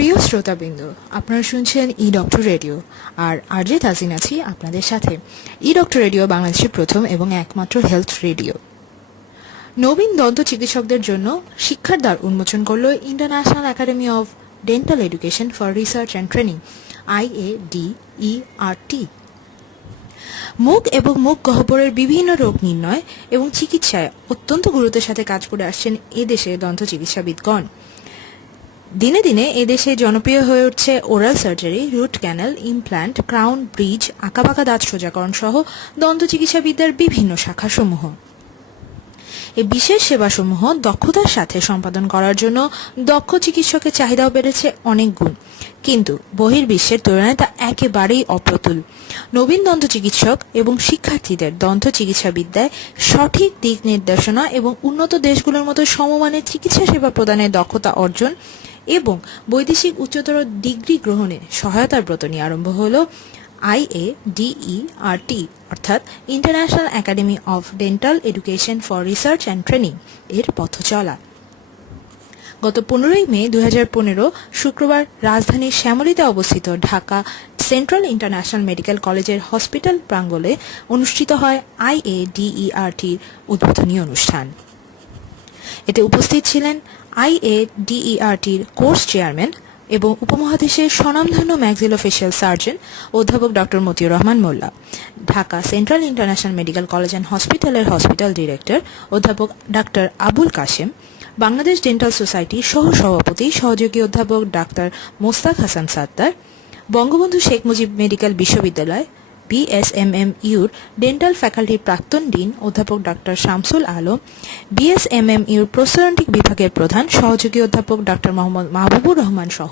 প্রিয় শ্রোতাবৃন্দ, আপনারা শুনছেন ই ডক্টর রেডিও, আর আরজে তাজিন আছি আপনাদের সাথে। ই ডক্টর রেডিও বাংলাদেশের প্রথম এবং একমাত্র হেলথ রেডিও। নবীন দন্ত চিকিৎসকদের জন্য শিক্ষার দ্বার উন্মোচন করল international academy of dental education for research and training, IADERT। মুখ এবং মুখ গহ্বরের বিভিন্ন রোগ নির্ণয় এবং চিকিৎসায় অত্যন্ত গুরুত্বের সাথে কাজ করে আসছেন এদেশে দন্ত চিকিৎসাবিদগণ। দিনে দিনে এদেশে জনপ্রিয় হয়ে উঠছে oral surgery, root canal, implant, crown bridge, আঁকাবাঁকা দাঁত সোজাকরণ সহ দন্ত চিকিৎসাবিদ্যার বিভিন্ন শাখাসমূহ। এই বিশেষ সেবাসমূহ দক্ষতার সাথে সম্পাদন করার জন্য দক্ষ চিকিৎসকের চাহিদাও বেড়েছে অনেক গুণ, কিন্তু বহির্বিশ্বের তুলনায় তা একেবারেই অপ্রতুল। নবীন দন্ত চিকিৎসক এবং শিক্ষার্থীদের দন্ত চিকিৎসাবিদ্যায় সঠিক দিক নির্দেশনা এবং উন্নত দেশগুলোর মতো সমমানের চিকিৎসা সেবা প্রদানের দক্ষতা অর্জন এবং বৈদেশিক উচ্চতর ডিগ্রি গ্রহণে সহায়তার ব্রত নিয়ে আরম্ভ হল IADERT, অর্থাৎ international academy of dental education for research and training এর পথ চলা। গত 15 মে 2015 শুক্রবার রাজধানীর শ্যামলীতে অবস্থিত ঢাকা সেন্ট্রাল ইন্টারন্যাশনাল মেডিকেল কলেজের হসপিটাল প্রাঙ্গণে অনুষ্ঠিত হয় IADERTর উদ্বোধনী অনুষ্ঠান। এতে উপস্থিত ছিলেন IADERTর কোর্স চেয়ারম্যান এবং উপমহাদেশের স্বনামধন্য ম্যাক্সিলোফেশিয়াল সার্জন অধ্যাপক doctor Motiur Rahman Molla, Dhaka central international medical college and হসপিটালের হসপিটাল ডিরেক্টর অধ্যাপক ডাক্তার আবুল কাশেম, বাংলাদেশ ডেন্টাল সোসাইটির সহ সভাপতি সহযোগী অধ্যাপক ডাক্তার মোস্তাক হাসান সাত্তার, বঙ্গবন্ধু শেখ মুজিব মেডিকেল বিশ্ববিদ্যালয় BSMMUর ডেন্টাল ফ্যাকাল্টির প্রাক্তন ডিন অধ্যাপক ডাক্তার শামসুল আলম, BSMMUর প্রস্তরন্টিক বিভাগের প্রধান সহযোগী অধ্যাপক ডাক্তার মোহাম্মদ মাহবুবুর রহমান সহ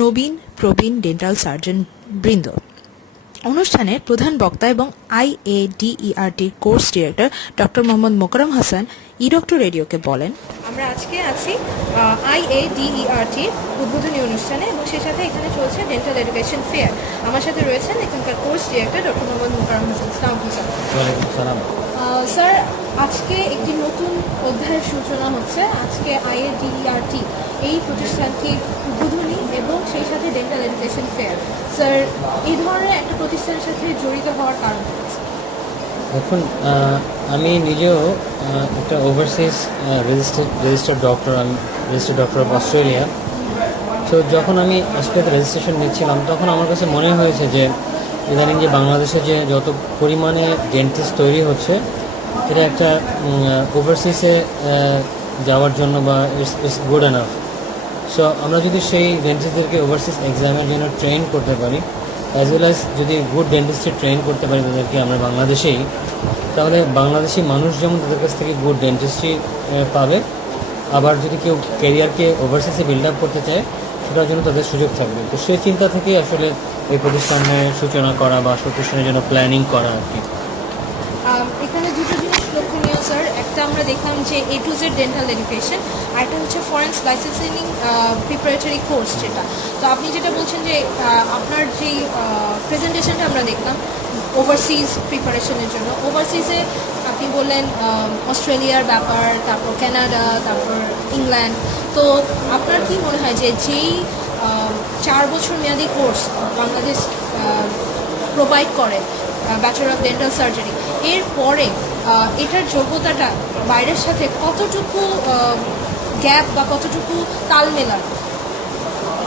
নবীন প্রবীণ ডেন্টাল সার্জন বৃন্দ। অনুষ্ঠানের প্রধান বক্তা এবং IADERTর course director doctor Mohammad Mokarram Hasan ই ডক্টর রেডিওকে বলেন, আমরা আজকে আছি IADERTর উদ্বোধনী অনুষ্ঠানে এবং সেই সাথে এখানে চলছে ডেন্টাল এডুকেশন ফেয়ার। আমার সাথে রয়েছেন এখানকার course director doctor Mohammad Mokarram Hasan. Sir, আজকে একটি নতুন অধ্যায়ের সূচনা হচ্ছে। আজকে IADERT এই প্রতিষ্ঠানটির উদ্বোধনী এবং সেই সাথে ডেন্টাল এডুকেশন ফেয়ার। স্যার, এই ধরনের একটা প্রতিষ্ঠানের সাথে জড়িত হওয়ার কারণ হচ্ছে? দেখুন, আমি নিজেও একটা ওভারসিজ রেজিস্টার্ড ডক্টর, আমি রেজিস্টার্ড ডক্টর অফ অস্ট্রেলিয়া। তো যখন আমি অস্ট্রেলিয়াতে রেজিস্ট্রেশন নিচ্ছিলাম তখন আমার কাছে মনে হয়েছে যে ইদানিং যে বাংলাদেশে যে যত পরিমাণে ডেন্টিস্ট তৈরি হচ্ছে, এটা একটা ওভারসিজে যাওয়ার জন্য বা ইটস গুড এনাফ। সো আমরা যদি সেই ডেন্টিস্টদেরকে ওভারসিজ এক্সামের জন্য ট্রেন করতে পারি, অ্যাজ ওয়েল অ্যাজ যদি গুড ডেন্টিস্টে ট্রেন করতে পারি তাদেরকে আমরা বাংলাদেশেই, তাহলে বাংলাদেশি মানুষ যেমন তাদের কাছ থেকে গুড ডেন্টিস্ট্রি পাবে, আবার যদি কেউ ক্যারিয়ারকে ওভারসিজে বিল্ড আপ করতে চায় সেটার জন্য তাদের সুযোগ থাকবে। তো সেই চিন্তা থেকেই আসলে এই প্রতিষ্ঠানের সূচনা করা বা প্রতিষ্ঠানের জন্য প্ল্যানিং করা আর কি। এখানে দুটো জিনিস লক্ষণীয় স্যার। একটা আমরা দেখলাম যে A to Z dental education, আর একটা হচ্ছে ফরেন লাইসেন্সিং প্রিপারেটরি কোর্স, যেটা তো আপনি যেটা বলছেন যে আপনার যেই প্রেজেন্টেশনটা আমরা দেখলাম ওভারসিজ প্রিপারেশনের জন্য, ওভারসিজে আপনি বললেন অস্ট্রেলিয়ার ব্যাপার, তারপর কানাডা, তারপর ইংল্যান্ড। তো আপনার কি মনে হয় যে যেই 4 বছর মেয়াদী কোর্স বাংলাদেশ প্রোভাইড করে ব্যাচেলর অফ ডেন্টাল সার্জারি, এর পরে এটার যোগ্যতাটা বাইরের সাথে কতটুকু গ্যাপ বা কতটুকু তাল মেলার?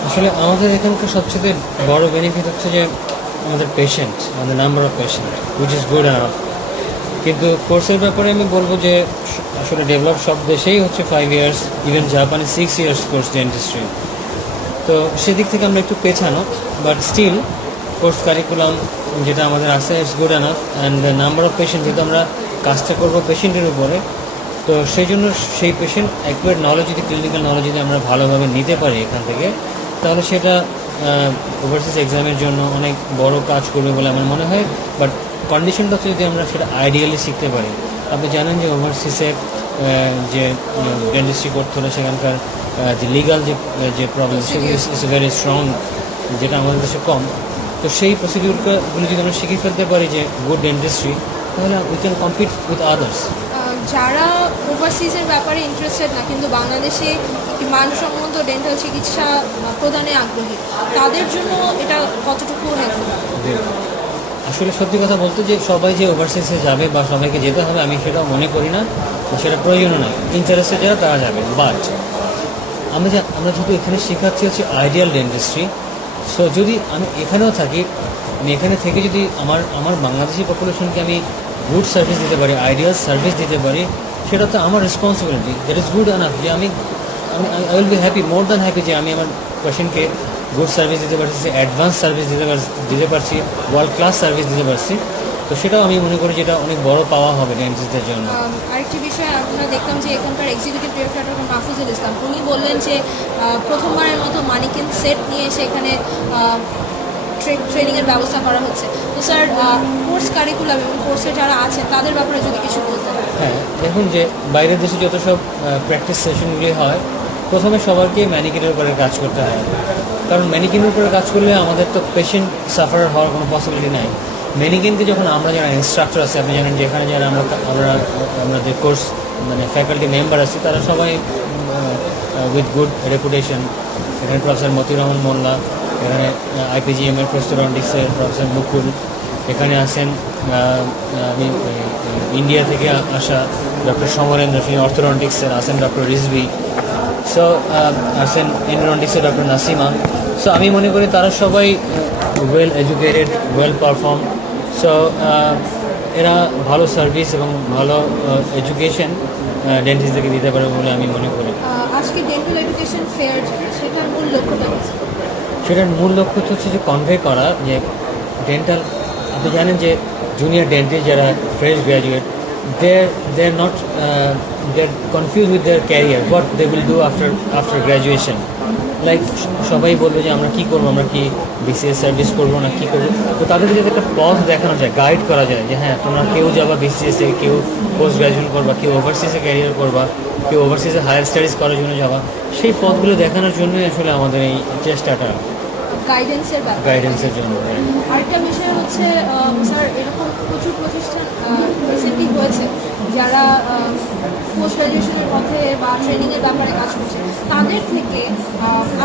আসলে আমাদের এখানকার সবচেয়ে বড় বেনিফিট হচ্ছে যে আমাদের পেশেন্ট, আমাদের number of patient which is good enough. কিন্তু কোর্সের ব্যাপারে আমি বলবো যে আসলে ডেভেলপ সব দেশেই হচ্ছে 5 ইয়ার্স, ইভেন জাপানে 6 ইয়ার্স কোর্স ডেন্টিস্ট্রি। তো সেদিক থেকে আমরা একটু পেছানো, বাট স্টিল কোর্স কারিকুলাম যেটা আমাদের আছে it's good enough. And the number of patient, যেহেতু আমরা কাজটা করবো পেশেন্টের উপরে, তো সেই জন্য সেই পেশেন্ট অ্যাকুরেট নলেজ যদি, ক্লিনিক্যাল নলেজ যদি আমরা ভালোভাবে নিতে পারি এখান থেকে, তাহলে সেটা ওভারসিজ এক্সামের জন্য অনেক বড় কাজ করবে বলে আমার মনে হয়। বাট কন্ডিশনটা হচ্ছে যদি আমরা সেটা আইডিয়ালি শিখতে পারি। আপনি জানেন যে ওভারসিজে যে ডেন্টিস্ট্রি করতে হলে সেখানকার যে লিগাল যে প্রবলেম, সেগুলো ইজ ভেরি স্ট্রং, যেটা আমাদের দেশে কম। তো সেই প্রসিডিউরগুলো যদি আমরা শিখে ফেলতে পারি যে গুড ডেন্টিস্ট্রি, তাহলে we can compete with others. যারা ওভারসিজের ব্যাপারে ইন্টারেস্টেড না কিন্তু বাংলাদেশে একটি মানসম্মত ডেন্টাল চিকিৎসা প্রদানে আগ্রহী, তাদের জন্য এটা কতটুকু হেল্পফুল? আসলে সত্যি কথা বলতে যে সবাই যে ওভারসিজে যাবে বা সবাইকে যেতে হবে আমি সেটা মনে করি না, সেটা প্রয়োজনও নয়। ইন্টারেস্টেড যারা তারা যাবে, বাট আমরা যেহেতু এখানে শেখাচ্ছি হচ্ছে আইডিয়াল ডেন্টিস্ট্রি, সো যদি আমি এখানেও থাকি, আমি এখানে থেকে যদি আমার বাংলাদেশি পপুলেশনকে আমি গুড সার্ভিস দিতে পারি, আইডিয়াল সার্ভিস দিতে পারি, সেটা তো আমার responsibility. That is good enough যে আমি I will be happy, more than happy যে আমি আমার পেশেন্টকে গুড সার্ভিস দিতে পারছি, অ্যাডভান্স সার্ভিস দিতে পারছি, ওয়ার্ল্ড ক্লাস সার্ভিস দিতে পারছি। তো সেটাও আমি মনে করি যেটা অনেক বড় পাওয়া হবে ডেন্টিস্টদের জন্য। আরেকটি বিষয় আমরা দেখলাম যে এখানকার এক্সিকিউটিভ ডিরেক্টর ডক্টর মাহফুজুল ইসলাম, উনি বললেন যে প্রথমবারের মতো মানিকেন সেট নিয়ে এসে এখানে ট্রেনিংয়ের ব্যবস্থা করা হচ্ছে। তো স্যার, কোর্স কারিকুলাম এবং কোর্সে যারা আছেন তাদের ব্যাপারে যদি কিছু বলতেন। হ্যাঁ, দেখুন যে বাইরের দেশে যত সব প্র্যাকটিস সেশনগুলি হয়, প্রথমে সবাইকে ম্যানিকিনের উপরে কাজ করতে হয়, কারণ ম্যানিকিনের উপরে কাজ করলে আমাদের তো পেশেন্ট সাফার হওয়ার কোনো পসিবিলিটি নাই। ম্যানিকিনকে যখন আমরা যারা ইনস্ট্রাক্টর আছে, আপনি জানেন যেখানে যারা আমরা যে কোর্স মানে ফ্যাকাল্টি মেম্বার আছি তারা সবাই উইথ গুড রেপুটেশন। এখানে প্রফেসর মতিউর রহমান মোল্লা, এখানে IPGM-এর প্রস্টোরন্টিক্সের প্রফেসর মুকুল, এখানে আছেন ইন্ডিয়া থেকে আসা ডক্টর সমরেন্দ্র সিং অর্থোডন্টিক্সের, আছেন ডক্টর রিজভি, সো আছেন এন্ডোডন্টিক্সের ডক্টর নাসিমা। সো আমি মনে করি তারা সবাই well educated, well perform. So এরা ভালো সার্ভিস এবং ভালো এডুকেশন ডেন্টিস্টদেরকে দিতে পারে বলে আমি মনে করি। আজকে ডেন্টাল এডুকেশন ফেয়ার সেটার মূল লক্ষ্যটা কি? সেটার মূল লক্ষ্য হচ্ছে যে কনভে করা যে ডেন্টাল, আপনি জানেন যে জুনিয়র ডেন্টিস্ট যারা fresh graduate, they are not they're confused with their career, what they will do after graduation. Like সবাই বলবে যে আমরা কি করবো, আমরা কি BCS সার্ভিস করবো না কি করবো। তো তাদেরকে যদি একটা পথ দেখানো যায়, গাইড করা যায় যে হ্যাঁ তোমরা কেউ যাবা BCS-এ, কেউ পোস্ট গ্র্যাজুয়েশন করবা, কেউ ওভারসিজে ক্যারিয়ার করবা, কেউ ওভারসিজে হায়ার স্টাডিজ করার জন্য যাবা, সেই পথগুলো দেখানোর জন্যই আসলে আমাদের এই চেষ্টাটা, গাইডেন্সের জন্য। আরেকটা বিষয় হচ্ছে স্যার, এরকম প্রচুর প্রতিষ্ঠান রিসেন্টলি হয়েছে যারা পোস্ট গ্রাজুয়েশনের পথে বা ট্রেনিংয়ের ব্যাপারে কাজ করছে, তাদের থেকে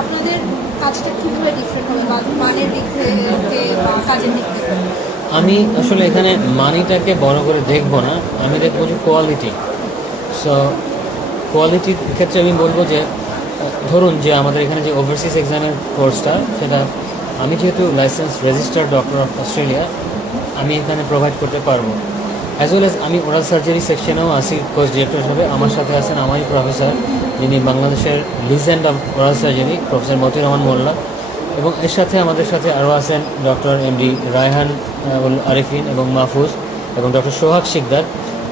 আপনাদের কাজটা কীভাবে ডিফারেন্ট হবে বা মানের দিক থেকে বা কাজের দিক থেকে? আমি আসলে এখানে মানিটাকে বড় করে দেখবো না, আমি দেখবো যে কোয়ালিটি। সো কোয়ালিটির ক্ষেত্রে আমি বলবো যে ধরুন যে আমাদের এখানে যে ওভারসিজ এক্সামের কোর্সটা, সেটা আমি যেহেতু licence registered doctor of Australia, আমি এখানে প্রোভাইড করতে পারবো। অ্যাজ ওয়েল অ্যাজ আমি ওরাল সার্জারি সেকশনেও আসি কোর্স ডিরেক্টর হিসাবে। আমার সাথে আছেন আমারই প্রফেসর, যিনি বাংলাদেশের legend of oral surgery, professor Motiur Rahman Molla, এবং এর সাথে আমাদের সাথে আরও আছেন ডক্টর MD রায়হান উল আরিফিন এবং মাহফুজ এবং ডক্টর সোহাগ শিকদার।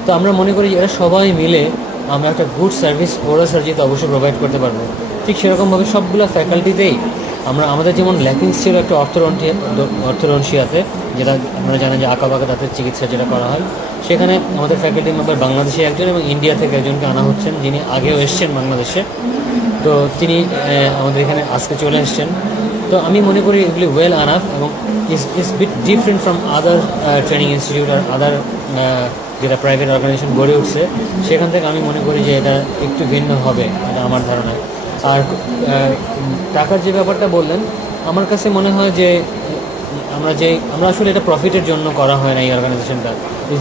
তো আমরা মনে করি যে এরা সবাই মিলে আমরা একটা গুড সার্ভিস ওরাল সার্জারিতে অবশ্যই প্রোভাইড করতে পারবো। ঠিক সেরকমভাবে সবগুলো ফ্যাকাল্টিতেই আমাদের যেমন ল্যাকিংস ছিল একটা অর্থোডন্টিয়াতে, যেটা আপনারা জানেন যে আঁকাবাঁকা দাঁতের চিকিৎসা যেটা করা হয়, সেখানে আমাদের ফ্যাকাল্টি মেম্বার বাংলাদেশে একজন এবং ইন্ডিয়া থেকে একজনকে আনা হচ্ছেন, যিনি আগেও এসছেন বাংলাদেশে। তো তিনি আমাদের এখানে আজকে চলে এসছেন। তো আমি মনে করি এগুলি ওয়েল আনাফ এবং is bit different from other training institute আর আদার যেটা প্রাইভেট অর্গানাইজেশন গড়ে উঠছে, সেখান থেকে আমি মনে করি যে এটা একটু ভিন্ন হবে, এটা আমার ধারণায়। আর টাকার যে ব্যাপারটা বললেন, আমার কাছে মনে হয় যে আমরা আসলে এটা প্রফিটের জন্য করা হয় না এই অর্গানাইজেশনটা।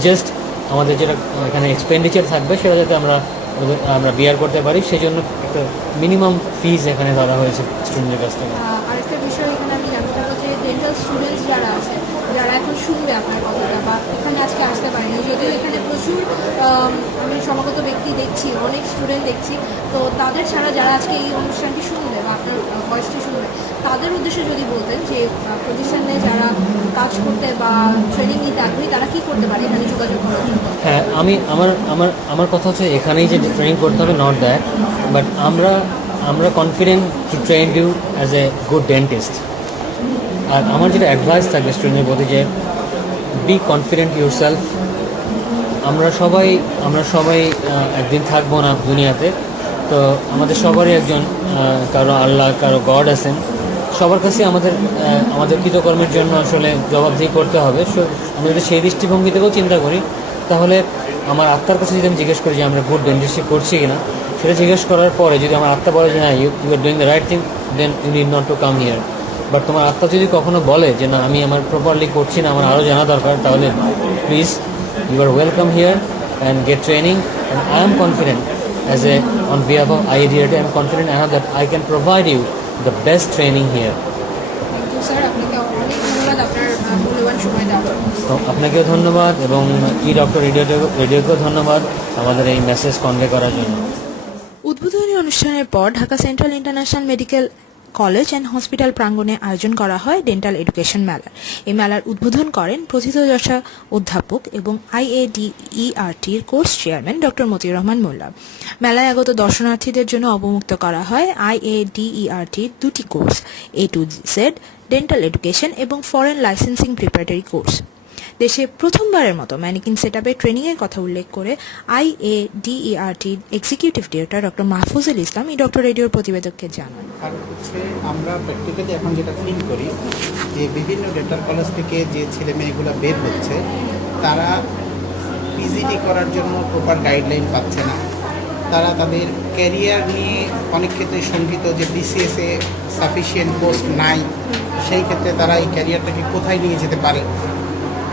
জাস্ট আমাদের যেটা এখানে এক্সপেন্ডিচার থাকবে সেটা যাতে আমরা বিয়ার করতে পারি, সেই জন্য একটা মিনিমাম ফিজ এখানে ধরা হয়েছে স্টুডেন্টের কাছ থেকে। আরেকটা বিষয় এখানে আমি জানতে চাবো যে ডেন্টাল স্টুডেন্টস যারা আছে, যারা এখন শুনবে আপনার কথাটা বা এখানে আজকে আসতে পারেনি, যদিও এখানে প্রচুর আমি সমাগত ব্যক্তি দেখছি, অনেক স্টুডেন্ট দেখছি, তো তাদের ছাড়া যারা আজকে এই অনুষ্ঠানটি শুনবে বা আপনার ভয়েসটি শুনবে, তাদের উদ্দেশ্যে যদি বলতেন যে প্রতিষ্ঠানে যারা কাজ করতে বা ট্রেনিং নিতে আগ্রহী তারা কী করতে পারে এখানে যোগাযোগ করার জন্য? হ্যাঁ, আমার কথা হচ্ছে এখানেই যে ট্রেনিং করতে হবে, নট দ্যাট, বাট আমরা confident to train you as a good dentist. আর আমার যেটা অ্যাডভাইস থাকবে স্টুডেন্টের প্রতি যে বি কনফিডেন্ট ইউর সেলফ। আমরা সবাই একদিন থাকবো না দুনিয়াতে, তো আমাদের সবারই একজন কারো আল্লাহ, কারো গড আছেন, সবার কাছে আমাদের কৃতকর্মের জন্য আসলে জবাবদিহি করতে হবে। আমরা যদি সেই দৃষ্টিভঙ্গি থেকেও চিন্তা করি, তাহলে আমার আত্মার কাছে যদি আমি জিজ্ঞেস করি যে আমরা গুড ডেন্টিস্ট্রি করছি কিনা, সেটা জিজ্ঞেস করার পরে যদি আমার আত্মা বলে যে হ্যাঁ you are doing the right thing, then you need not to come here. But তোমার আত্মা যদি কখনো বলে যে না আমি আমার প্রপারলি করছি না, আমার আরও জানা দরকার, তাহলে please you are welcome here and get training. And I am confident as a on behalf of IDRT, I am confident that I can provide you the best training here. Sir আপনাকে অনেক ধন্যবাদ আপনার মূল্যবান সময় দেওয়ার জন্য। তো আপনাকেও ধন্যবাদ এবং ডক্টর রেডিওকেও ধন্যবাদ আমাদের এই মেসেজ কনভে করার জন্য। উদ্বোধনী অনুষ্ঠানের পর Dhaka central international medical college and hospital প্রাঙ্গণে আয়োজন করা হয় ডেন্টাল এডুকেশন মেলা। এই মেলার উদ্বোধন করেন প্রথিতযশা অধ্যাপক এবং IADERTর course chairman doctor Motiur Rahman Molla. মেলায় আগত দর্শনার্থীদের জন্য অবমুক্ত করা হয় IADERTর দুটি course, A to Z dental education এবং ফরেন লাইসেন্সিং প্রিপারেটরি কোর্স। দেশে প্রথমবারের মতো ম্যানিকিন সেটআপে ট্রেনিংয়ের কথা উল্লেখ করে IADERTর executive director doctor Mahfuzul Islam doctor রেডিওর প্রতিবেদককে জানান। আর হচ্ছে আমরা প্র্যাকটিক্যালি এখন যেটা ফিল করি যে বিভিন্ন ডেন্টাল কলেজ থেকে যে ছেলে মেয়েগুলো বের হচ্ছে তারা PGD করার জন্য প্রপার গাইডলাইন পাচ্ছে না। তারা তাদের ক্যারিয়ার নিয়ে অনেক ক্ষেত্রে শঙ্কিত যে BCS-এ সাফিসিয়েন্ট পোস্ট নাই, সেই ক্ষেত্রে তারা এই ক্যারিয়ারটাকে কোথায় নিয়ে যেতে পারে।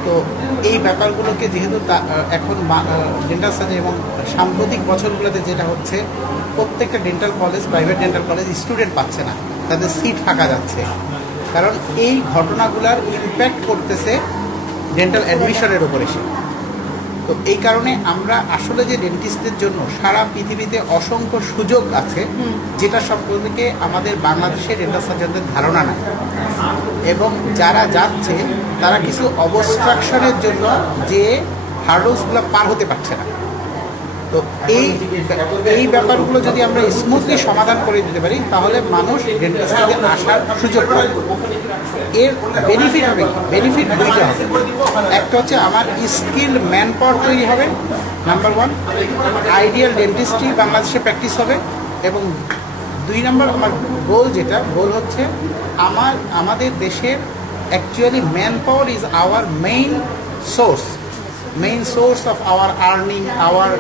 তো এই ব্যাপারগুলোকে যেহেতু এখন ডেন্টাল সার্জন এবং সাম্প্রতিক বছরগুলোতে যেটা হচ্ছে প্রত্যেকটা dental college, private dental college student পাচ্ছে না, তাদের সিট ফাঁকা যাচ্ছে। কারণ এই ঘটনাগুলোর ইম্প্যাক্ট করতেছে ডেন্টাল অ্যাডমিশনের উপর এসে। তো এই কারণে আমরা আসলে যে ডেন্টিস্টদের জন্য সারা পৃথিবীতে অসংখ্য সুযোগ আছে, যেটা সম্পর্কে আমাদের বাংলাদেশের ডেন্টাল সার্জনদের ধারণা নাই। এবং যারা যাচ্ছে তারা কিছু অবস্ট্রাকশনের জন্য যে হার্ডলসগুলো পার হতে পারছে না। তো এই ব্যাপারগুলো যদি আমরা স্মুথলি সমাধান করে দিতে পারি তাহলে মানুষ ডেন্টিস্টে আসার সুযোগ পাবে। এর বেনিফিট হবে, বেনিফিট দুইটা হবে। একটা হচ্ছে আমার স্কিল্ড ম্যান পাওয়ার তৈরি হবে, নাম্বার ওয়ান। আইডিয়াল ডেন্টিস্ট্রি বাংলাদেশে প্র্যাকটিস হবে। এবং 2 নম্বর আমার গোল হচ্ছে আমাদের দেশের actually man power is our main source of our earning, hour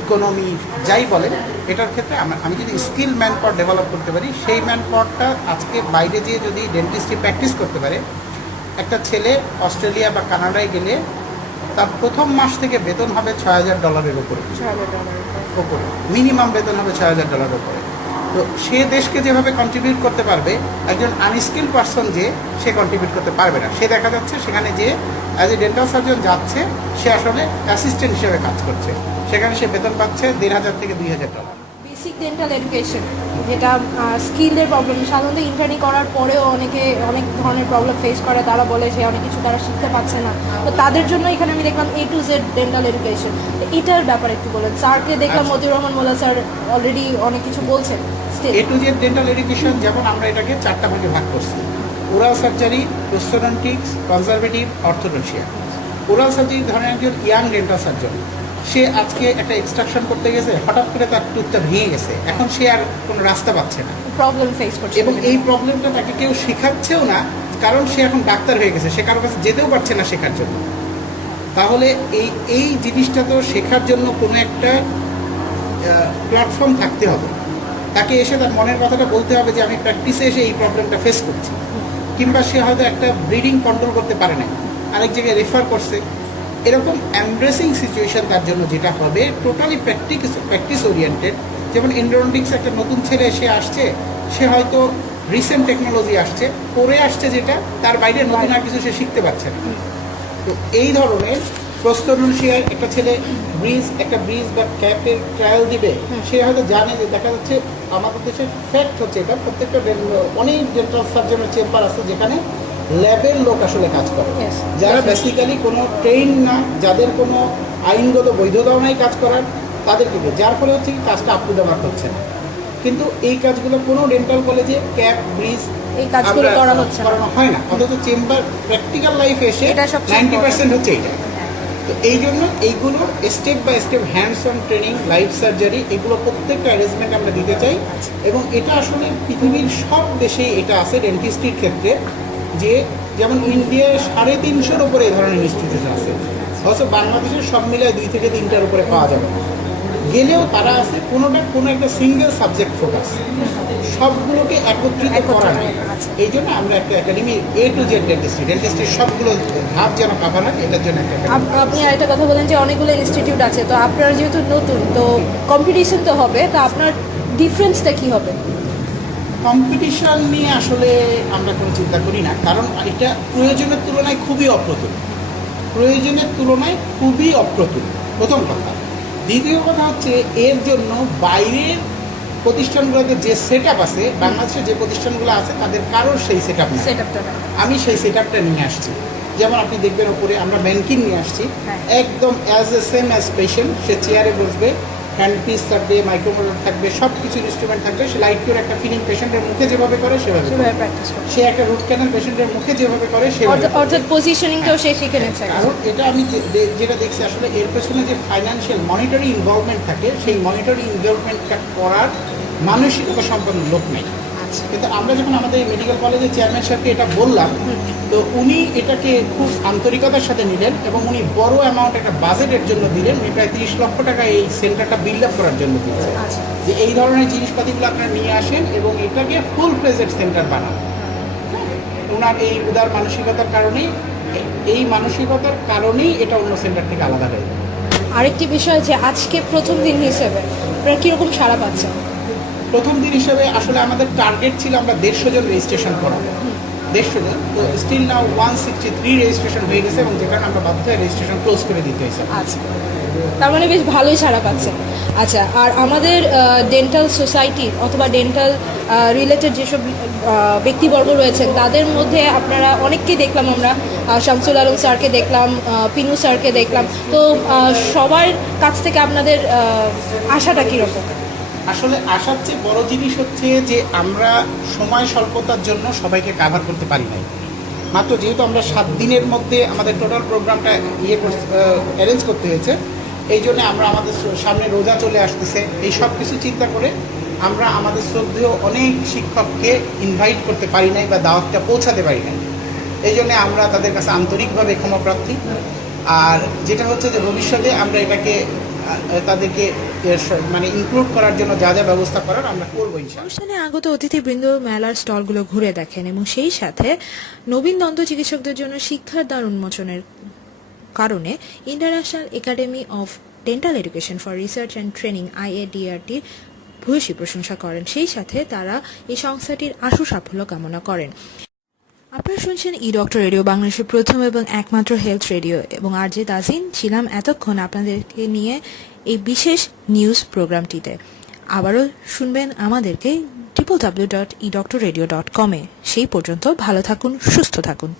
economy, যাই বলেন। এটার ক্ষেত্রে আমি যদি স্কিল ম্যান পাওয়ার ডেভেলপ করতে পারি, সেই ম্যান পাওয়ারটা আজকে বাইরে যেয়ে যদি ডেন্টিস্ট্রি প্র্যাকটিস করতে পারে, একটা ছেলে অস্ট্রেলিয়া বা কানাডায় গেলে তার প্রথম মাস থেকে বেতন হবে $6,000 উপরে, মিনিমাম বেতন হবে $6,000 উপরে। তো সে দেশকে যেভাবে কন্ট্রিবিউট করতে পারবে, একজন আনস্কিল পারসন যে সে কন্ট্রিবিউট করতে পারবে না। সে দেখা যাচ্ছে সেখানে যে অ্যাজ এ ডেন্টাল সার্জন যাচ্ছে, সে আসলে অ্যাসিস্ট্যান্ট হিসেবে কাজ করছে, সেখানে সে বেতন পাচ্ছে $1,500 থেকে $2,000। বেসিক ডেন্টাল এডুকেশন যেটা স্কিলের প্রবলেম, সাধারণত ইন্টার্নি করার পরেও অনেক ধরনের প্রবলেম ফেস করে। তারা বলে যে অনেক কিছু তারা শিখতে পারছে না। তো তাদের জন্য এখানে আমি দেখলাম A to Z dental education. এটার ব্যাপারে একটু বলেন। স্যারকে দেখলাম মতিউর রহমান মোল্লা স্যার অলরেডি অনেক কিছু বলছেন। A to Z dental education যেমন আমরা এটাকে 4টা ভাগে ভাগ করছি: oral surgery, prosthodontics, conservative, orthodontia. Oral surgery ধরেন একজন ইয়াং ডেন্টাল সার্জন, সে আজকে একটা এক্সট্রাকশন করতে গেছে, হঠাৎ করে তার টুথটা ভেঙে গেছে, এখন সে আর কোনো রাস্তা পাচ্ছে না, প্রবলেম ফেস করছে। এবং এই প্রবলেমটা তাকে কেউ শেখাচ্ছেও না, কারণ সে এখন ডাক্তার হয়ে গেছে, সে কারোর কাছে যেতেও পারছে না শেখার জন্য। তাহলে এই জিনিসটা তো শেখার জন্য কোনো একটা প্ল্যাটফর্ম থাকতে হবে। তাকে এসে তার মনের কথাটা বলতে হবে যে আমি প্র্যাকটিসে এসে এই প্রবলেমটা ফেস করছি। কিংবা সে হয়তো একটা ব্লিডিং কন্ট্রোল করতে পারে না, আরেক জায়গায় রেফার করছে। এরকম এমব্রেসিং সিচুয়েশন তার জন্য যেটা হবে টোটালি প্র্যাকটিস ওরিয়েন্টেড। যেমন এন্ডোডন্টিক্স একটা নতুন ছেলে এসে আসছে, সে হয়তো রিসেন্ট টেকনোলজি আসছে, পরে আসছে, যেটা তার বাইরে নতুন আর কিছু সে শিখতে পারছে না। তো এই ধরনের প্রোস্টোডন্সিয়ায় একটা ছেলে একটা ব্রিজ বা ক্যাপের ট্রায়াল দিবে, সে হয়তো জানে যে দেখা যাচ্ছে আমাদের দেশের ফ্যাক্ট হচ্ছে এটা, প্রত্যেকটা অনেক ডেন্টাল সার্জনের চেম্বার আছে যেখানে ল্যাবের লোক আসলে কাজ করে, যারা বেসিক্যালি কোনো ট্রেন না, যাদের কোনো আইনগত বৈধতাও নাই কাজ করার, তাদেরকে, যার ফলে হচ্ছে কি কাজটা আপ টু দ্য মার্ক হচ্ছে না। কিন্তু এই কাজগুলো কোনো ডেন্টাল কলেজে ক্যাপ, ব্রিজ এই কাজগুলো করানো হয় না, অথচ চেম্বার প্র্যাকটিক্যাল লাইফে এসে 90% হচ্ছে এইটা। তো এই জন্য এইগুলো step by step hands on training, life surgery, এগুলো প্রত্যেকটা অ্যারেঞ্জমেন্ট আমরা দিতে চাই। এবং এটা আসলে পৃথিবীর সব দেশেই এটা আছে ডেন্টিস্ট্রির ক্ষেত্রে, যে যেমন ইন্ডিয়ায় 350-এর উপরে এই ধরনের ইনস্টিটিউশন আছে। অথচ বাংলাদেশের সব মিলিয়ে 2 থেকে 3টার উপরে পাওয়া যাবে না। গেলেও তারা আছে কোনো একটা সিঙ্গেল সাবজেক্ট ফোকাস, সবগুলোকে একত্রিত করা নেই। এই জন্য আমরা একটা একাডেমি A to Z ডেন্টিস্ট্রির সবগুলো ধাপ যেন কাভার হয়, এটার জন্য একটা আপনি আরেকটা কথা বলেন যে অনেকগুলো ইনস্টিটিউট আছে, তো আপনার যেহেতু নতুন, তো কম্পিটিশন তো হবে, তো আপনার ডিফারেন্সটা কি হবে? কম্পিটিশন নিয়ে আসলে আমরা কোনো চিন্তা করি না, কারণ এটা প্রয়োজনের তুলনায় খুবই অপ্রতুল। প্রথম কথা। দ্বিতীয় কথা হচ্ছে, এর জন্য বাইরের প্রতিষ্ঠানগুলোতে যে সেট আপ আছে, বাংলাদেশে যে প্রতিষ্ঠানগুলো আছে তাদের কারোর সেই সেট আপ নেই। আমি সেই সেট আপটা নিয়ে আসছি। যেমন আপনি দেখবেন ওপরে আমরা ম্যানকিন নিয়ে আসছি, একদম সেম অ্যাজ পেশেন্ট। সে চেয়ারে বসবে, হ্যান্ড পিস থাকবে, মাইক্রোমোডার থাকবে, সব কিছু ইনস্ট্রুমেন্ট থাকবে। সে লাইট করে একটা ফিলিং পেশেন্টের মুখে যেভাবে করে সেভাবে প্র্যাকটিস করে। সে একটা রুট ক্যানাল পেশেন্টের মুখে যেভাবে করে সেভাবে। অর্থাৎ পজিশনিংটাও সে শিখে নিচ্ছে। কারণ এটা আমি যেটা দেখছি আসলে এর পেছনে যে ফাইন্যান্সিয়াল মনিটারি ইনভলভমেন্ট থাকে, সেই মনিটারি ইনভলভমেন্টটা করার মানসিকতা সম্পন্ন লোক নেই। কিন্তু আমরা যখন আমাদের মেডিকেল কলেজের চেয়ারম্যান সাহেবকে এটা বললাম, তো উনি এটাকে খুব আন্তরিকতার সাথে নিলেন এবং উনি বড় অ্যামাউন্ট একটা বাজেটের জন্য দিলেন। উনি প্রায় 30 লক্ষ টাকা এই সেন্টারটা বিল্ড আপ করার জন্য দিয়েছে, যে এই ধরনের জিনিসপাতিগুলো আপনারা নিয়ে আসেন এবং এটাকে ফুল প্লেজেড সেন্টার বানান। ওনার এই উদার মানসিকতার কারণেই এটা অন্য সেন্টার থেকে আলাদা হয়ে যায়। আরেকটি বিষয় যে আজকে প্রথম দিন হিসেবে আপনারা কীরকম সাড়া পাচ্ছেন? প্রথম দিন হিসেবে আসলে আমাদের টার্গেট ছিল আমরা 150 জন রেজিস্ট্রেশন করাবো, 150 জন। তো স্টিল নাও 163 রেজিস্ট্রেশন হয়ে গেছে এবং যেখানে আমরা বাধ্য হয়ে রেজিস্ট্রেশন ক্লোজ করে দিতে হয়েছে। আচ্ছা, তার মানে বেশ ভালোই সাড়া পাচ্ছেন। আচ্ছা, আর আমাদের ডেন্টাল সোসাইটি অথবা ডেন্টাল রিলেটেড যেসব ব্যক্তিবর্গ রয়েছেন তাদের মধ্যে আপনারা অনেককেই দেখলাম, আমরা শামসুল আলম স্যারকে দেখলাম, পিনু স্যারকে দেখলাম, তো সবার কাছ থেকে আপনাদের আশাটা কীরকম? আসলে আসার চেয়ে বড় জিনিস হচ্ছে যে আমরা সময় স্বল্পতার জন্য সবাইকে কাভার করতে পারি নাই। মাত্র যেহেতু আমরা 7 দিনের মধ্যে আমাদের টোটাল প্রোগ্রামটা অ্যারেঞ্জ করতে হয়েছে, এই জন্য আমরা আমাদের সামনে রোজা চলে আসতেছে, এই সব কিছু চিন্তা করে আমরা আমাদের শ্রদ্ধেয় অনেক শিক্ষককে ইনভাইট করতে পারি নাই বা দাওয়াতটা পৌঁছাতে পারি নাই। এই জন্যে আমরা তাদের কাছে আন্তরিকভাবে ক্ষমাপ্রার্থী। আর যেটা হচ্ছে যে ভবিষ্যতে আমরা এটাকে তাদেরকে মানে ইনক্লুড করার জন্য যা যা ব্যবস্থা করার আমরা করবো ইনশাআল্লাহ। অনুষ্ঠানে আগত অতিথিবৃন্দ মেলার স্টলগুলো ঘুরে দেখেন এবং সেই সাথে নবীন দন্ত চিকিৎসকদের জন্য শিক্ষার দ্বার উন্মোচনের কারণে international academy of dental education for research and training IADRT ভূয়সী প্রশংসা করেন। সেই সাথে তারা এই সংস্থাটির আশু সাফল্য কামনা করেন। আপনারা শুনছেন ডক্টর রেডিও, বাংলাদেশের প্রথম এবং একমাত্র হেলথ রেডিও, এবং RJ তাজিন ছিলাম এতক্ষণ আপনাদেরকে নিয়ে এই বিশেষ নিউজ প্রোগ্রামটিতে। আবারও শুনবেন আমাদেরকে www.edoctorradio.com-এ। সেই পর্যন্ত ভালো থাকুন, সুস্থ থাকুন।